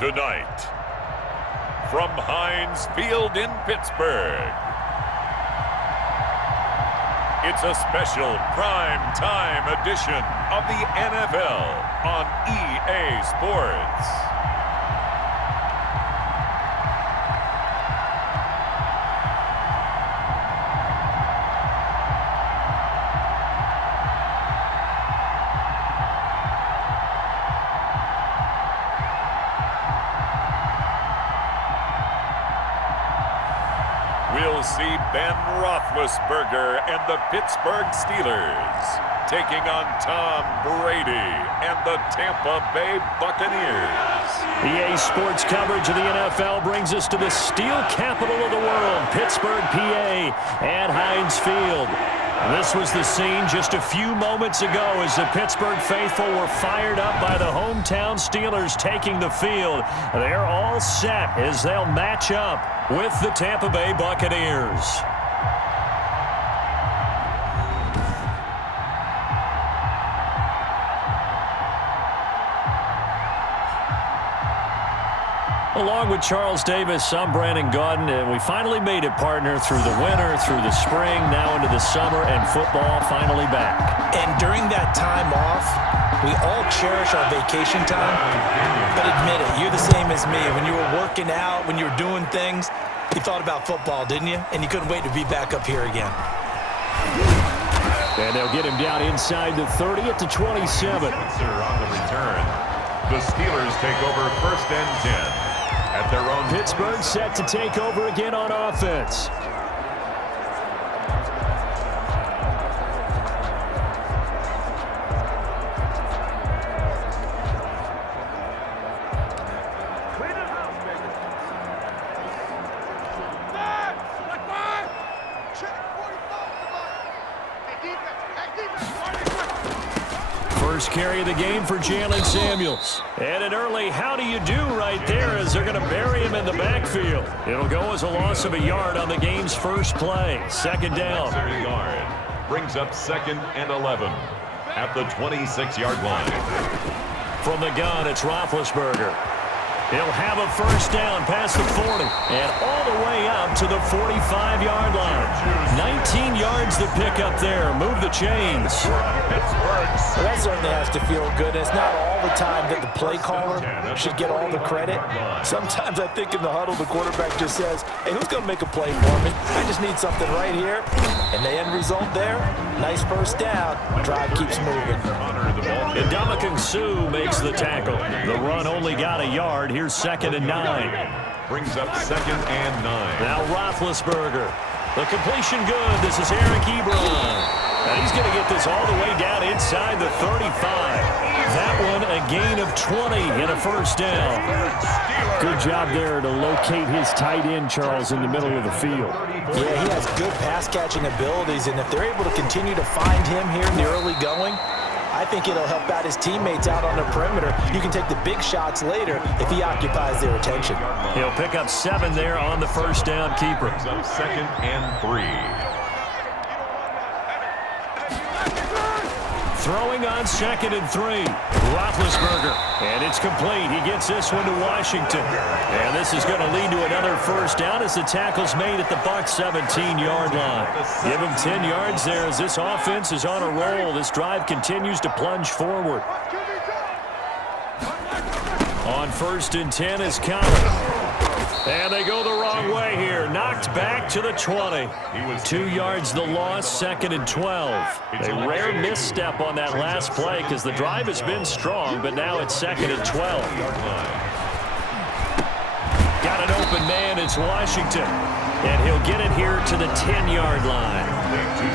Tonight, from Heinz Field in Pittsburgh, it's a special prime time edition of the NFL on EA Sports. We'll see Ben Roethlisberger and the Pittsburgh Steelers taking on Tom Brady and the Tampa Bay Buccaneers. EA Sports coverage of the NFL brings us to the steel capital of the world, Pittsburgh, PA, at Heinz Field. This was the scene just a few moments ago as the Pittsburgh faithful were fired up by the hometown Steelers taking the field. They're all set as they'll match up with the Tampa Bay Buccaneers. Along with Charles Davis, I'm Brandon Gaudin, and we finally made it, partner, through the winter, through the spring, now into the summer, and football finally back. And during that time off, we all cherish our vacation time, but admit it, you're the same as me. When you were working out, when you were doing things, you thought about football, didn't you? And you couldn't wait to be back up here again. And they'll get him down inside the 30 at the 27. On the return, the Steelers take over 1st and 10. At their own Pittsburgh set to take over again on offense. First carry of the game for Jalen Samuels. And an early how do you do right there as they're going to bury him in the backfield. It'll go as a loss of a yard on the game's first play. Second down. Brings up 2nd and 11 at the 26-yard line. From the gun, it's Roethlisberger. He'll have a first down past the 40 and all the way up to the 45-yard line. 19 yards to pick up there. Move the chains. Well, that certainly has to feel good. It's not all the time that the play caller should get all the credit. Sometimes I think in the huddle, the quarterback just says, hey, who's going to make a play for me? I just need something right here. And the end result there, nice first down. Drive keeps moving. Ndamukong Suh makes the tackle. The run only got a yard. Here's 2nd and 9. Brings up 2nd and 9. Now Roethlisberger. The completion good. This is Eric Ebron. And he's going to get this all the way down inside the 35. That one a gain of 20 and a first down. Good job there to locate his tight end, Charles, in the middle of the field. Yeah, he has good pass-catching abilities, and if they're able to continue to find him here in the early going, I think it'll help out his teammates out on the perimeter. You can take the big shots later if he occupies their attention. He'll pick up 7 there on the first down keeper. 2nd and 3. Throwing on 2nd and 3. Roethlisberger. And it's complete. He gets this one to Washington. And this is going to lead to another first down as the tackle's made at the Bucs 17-yard line. Give him 10 yards there as this offense is on a roll. This drive continues to plunge forward. On 1st and 10 is Collins. And they go the wrong way here. Knocked back to the 20. 2 yards the loss, 2nd and 12. A rare misstep on that last play because the drive has been strong, but now it's 2nd and 12. Got an open man, it's Washington. And he'll get it here to the 10-yard line.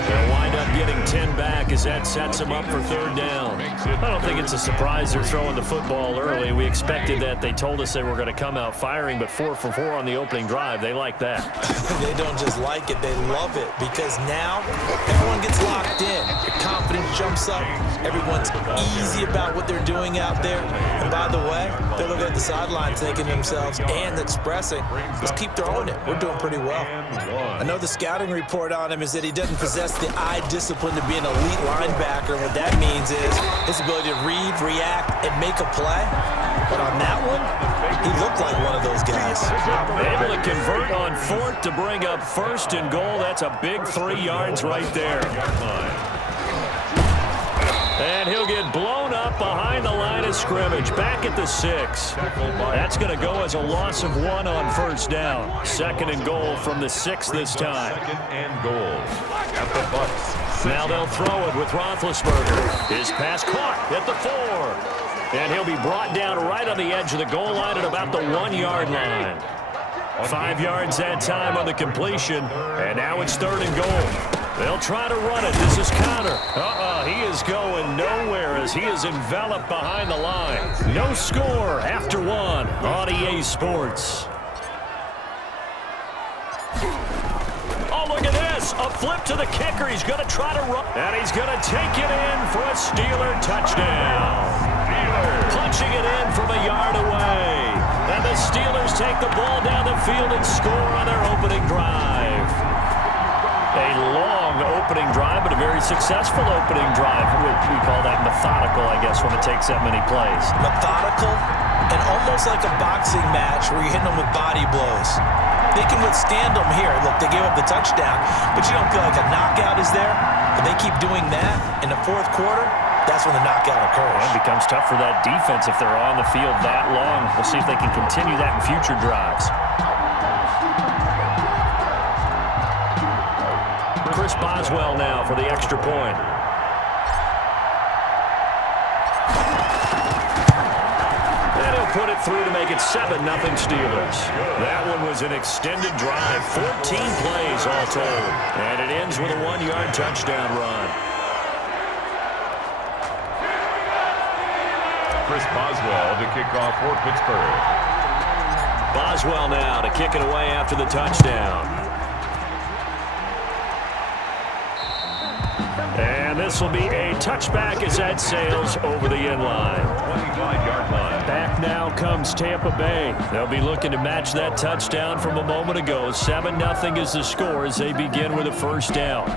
They'll wind up getting 10 back as that sets him up for 3rd down. I don't think it's a surprise they're throwing the football early. We expected that. They told us they were going to come out firing, but 4 for 4 on the opening drive. They like that. They don't just like it, they love it, because now everyone gets locked in. Their confidence jumps up. Everyone's easy about what they're doing out there. And by the way, they're looking at the sidelines thinking to themselves and expressing, just keep throwing it. We're doing pretty well. I know the scouting report on him is that he doesn't possess the eye discipline to be an elite linebacker. What that means is his ability to read, react, and make a play. But on that one, he looked like one of those guys. Able to convert on fourth to bring up first and goal. That's a big 3 yards right there. And he'll get blown up behind the line of scrimmage, back at the 6. That's going to go as a loss of 1 on first down. 2nd and goal from the 6 this time. 2nd and goal at the Bucs. Now they'll throw it with Roethlisberger. His pass caught at the 4. And he'll be brought down right on the edge of the goal line at about the 1-yard line. 5 yards that time on the completion. And now it's 3rd and goal. They'll try to run it. This is Connor. He is going nowhere as he is enveloped behind the line. No score after 1 on EA Sports. Oh, look at this. A flip to the kicker. He's going to try to run. And he's going to take it in for a Steeler touchdown. Punching it in from a yard away. And the Steelers take the ball down the field and score on their opening drive. A long opening drive, but a very successful opening drive. We call that methodical, I guess, when it takes that many plays. Methodical and almost like a boxing match where you're hitting them with body blows. They can withstand them here. Look, they gave up the touchdown, but you don't feel like a knockout is there. But they keep doing that in the 4th quarter. That's when the knockout occurs. It becomes tough for that defense if they're on the field that long. We'll see if they can continue that in future drives. Chris Boswell now for the extra point. And he'll put it through to make it 7-0 Steelers. That one was an extended drive, 14 plays all told. And it ends with a 1-yard touchdown run. Chris Boswell to kick off for Pittsburgh. Boswell now to kick it away after the touchdown. And this will be a touchback as that sails over the end line. 25-yard line. Back now comes Tampa Bay. They'll be looking to match that touchdown from a moment ago. 7-0 is the score as they begin with a first down.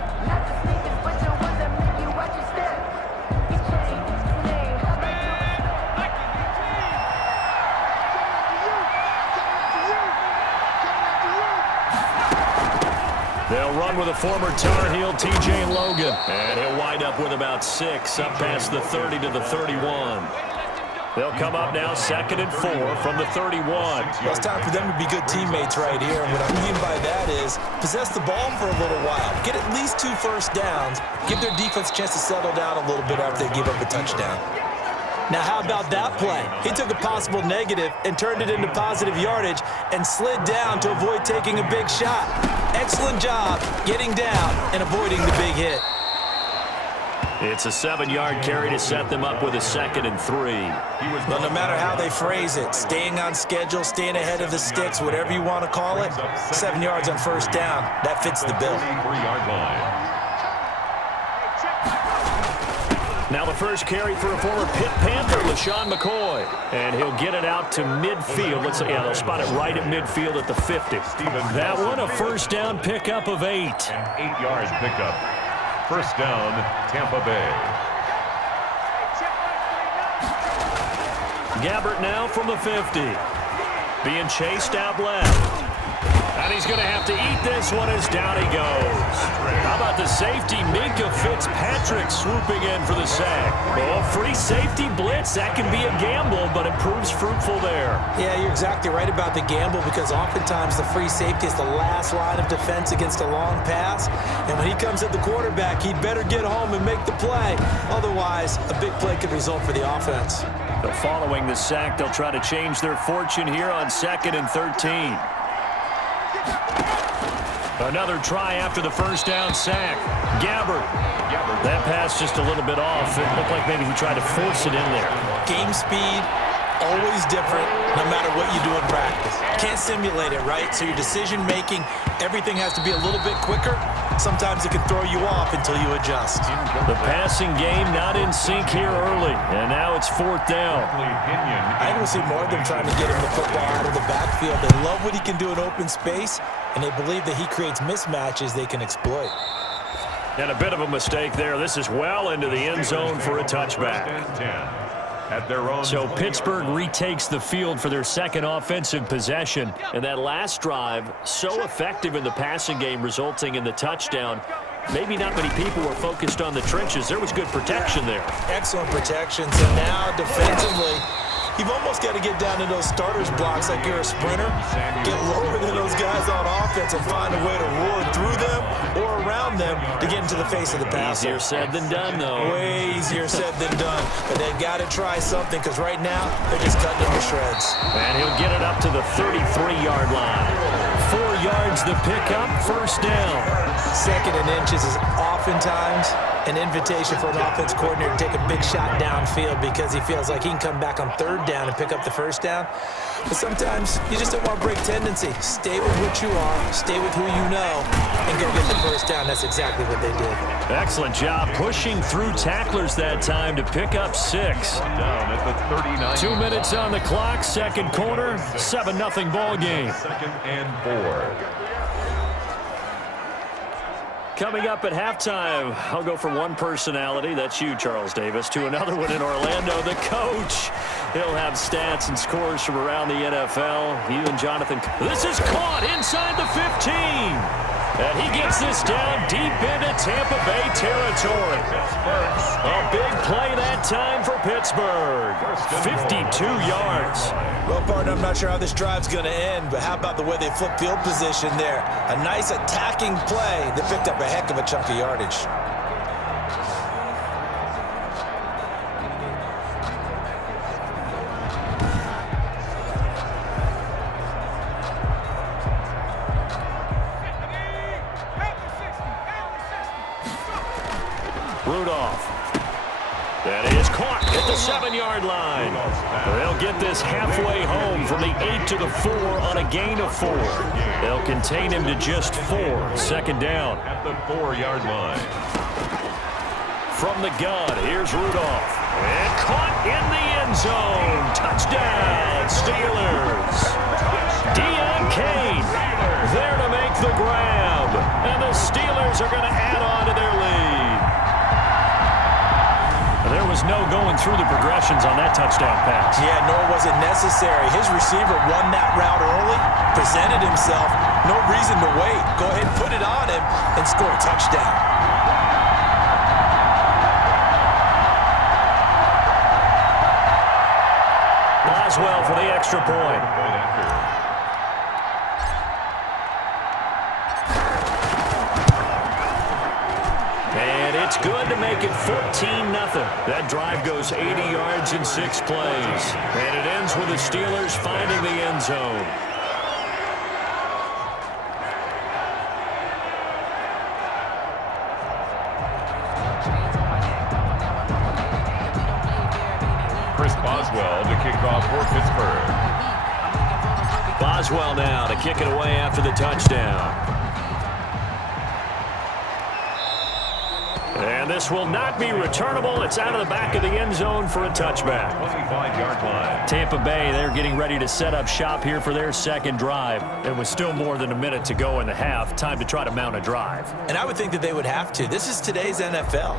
They'll run with a former Tar Heel, T.J. Logan. And he'll wind up with about 6 up past the 30 to the 31. They'll come up now 2nd and 4 from the 31. Well, it's time for them to be good teammates right here. And what I mean by that is possess the ball for a little while. Get at least 2 first downs. Give their defense a chance to settle down a little bit after they give up a touchdown. Now, how about that play? He took a possible negative and turned it into positive yardage and slid down to avoid taking a big shot. Excellent job getting down and avoiding the big hit. It's a 7-yard carry to set them up with a 2nd and 3. But no matter how they phrase it, staying on schedule, staying ahead of the sticks, whatever you want to call it, 7 yards on first down, that fits the bill. 3-yard line. Now the first carry for a former Pitt Panther, LaShawn McCoy. And he'll get it out to midfield. They'll spot it right at midfield at the 50. That one, a first down pickup of 8. An 8-yard pickup. First down, Tampa Bay. Gabbert now from the 50. Being chased out left. And he's going to have to eat this one as down he goes. How about the safety, Minka Fitzpatrick swooping in for the sack. Well, free safety blitz, that can be a gamble, but it proves fruitful there. Yeah, you're exactly right about the gamble because oftentimes the free safety is the last line of defense against a long pass. And when he comes at the quarterback, he'd better get home and make the play. Otherwise, a big play could result for the offense. So following the sack, they'll try to change their fortune here on 2nd and 13. Another try after the first down sack. Gabbert. That pass just a little bit off. It looked like maybe he tried to force it in there. Game speed, always different, no matter what you do in practice. Can't simulate it, right? So your decision-making, everything has to be a little bit quicker. Sometimes it can throw you off until you adjust. The passing game not in sync here early, and now it's 4th down. I don't see more of them trying to get him the football out of the backfield. They love what he can do in open space, and they believe that he creates mismatches they can exploit. And a bit of a mistake there. This is well into the end zone for a touchback. at their own. So Pittsburgh retakes the field for their second offensive possession. And that last drive, so effective in the passing game, resulting in the touchdown. Maybe not many people were focused on the trenches. There was good protection there. Excellent protection. So now defensively, you've almost got to get down to those starters blocks like you're a sprinter. Get lower than those guys on offense and find a way to roar through them or around them to get into the face of the passer. Easier said than done, though. Way easier said than done. But they've got to try something because right now they're just cutting them to shreds. And he'll get it up to the 33-yard line. 4 yards the pickup, first down. Second and inches is oftentimes an invitation for an offense coordinator to take a big shot downfield because he feels like he can come back on third down and pick up the first down. But sometimes you just don't want to break tendency. Stay with what you are, stay with who you know, and go get the first down. That's exactly what they did. Excellent job pushing through tacklers that time to pick up 6. Down at the 39. 2 minutes on the clock, second quarter, 7-0 ball game. Second and 4. Coming up at halftime, I'll go from one personality, that's you, Charles Davis, to another one in Orlando, the coach. He'll have stats and scores from around the NFL. You and Jonathan. This is caught inside the 15. And he gets this down deep into Tampa Bay territory. A big play that time for Pittsburgh. 52 yards. Well, partner, I'm not sure how this drive's going to end, but how about the way they flip field position there? A nice attacking play that picked up a heck of a chunk of yardage. Rudolph. That is caught at the 7-yard line. They'll get this halfway home from the 8 to the 4 on a gain of 4. They'll contain him to just 4. Second down. At the 4-yard line. From the gun, here's Rudolph. And caught in the end zone. Touchdown, Steelers. Deion Kane there to make the grab. And the Steelers are going to add on to their lead. There was no going through the progressions on that touchdown pass. Yeah, nor was it necessary. His receiver won that route early, presented himself. No reason to wait. Go ahead and put it on him and score a touchdown. Boswell for the extra point. And it's good to make it 14-0. That drive goes 80 yards in 6 plays. And it ends with the Steelers finding the end zone. Chris Boswell to kick off for Pittsburgh. Boswell now to kick it away after the touchdown. And this will not be returnable. It's out of the back of the end zone for a touchback. 25-yard line. Tampa Bay, they're getting ready to set up shop here for their second drive. And with still more than a minute to go in the half, time to try to mount a drive. And I would think that they would have to. This is today's NFL.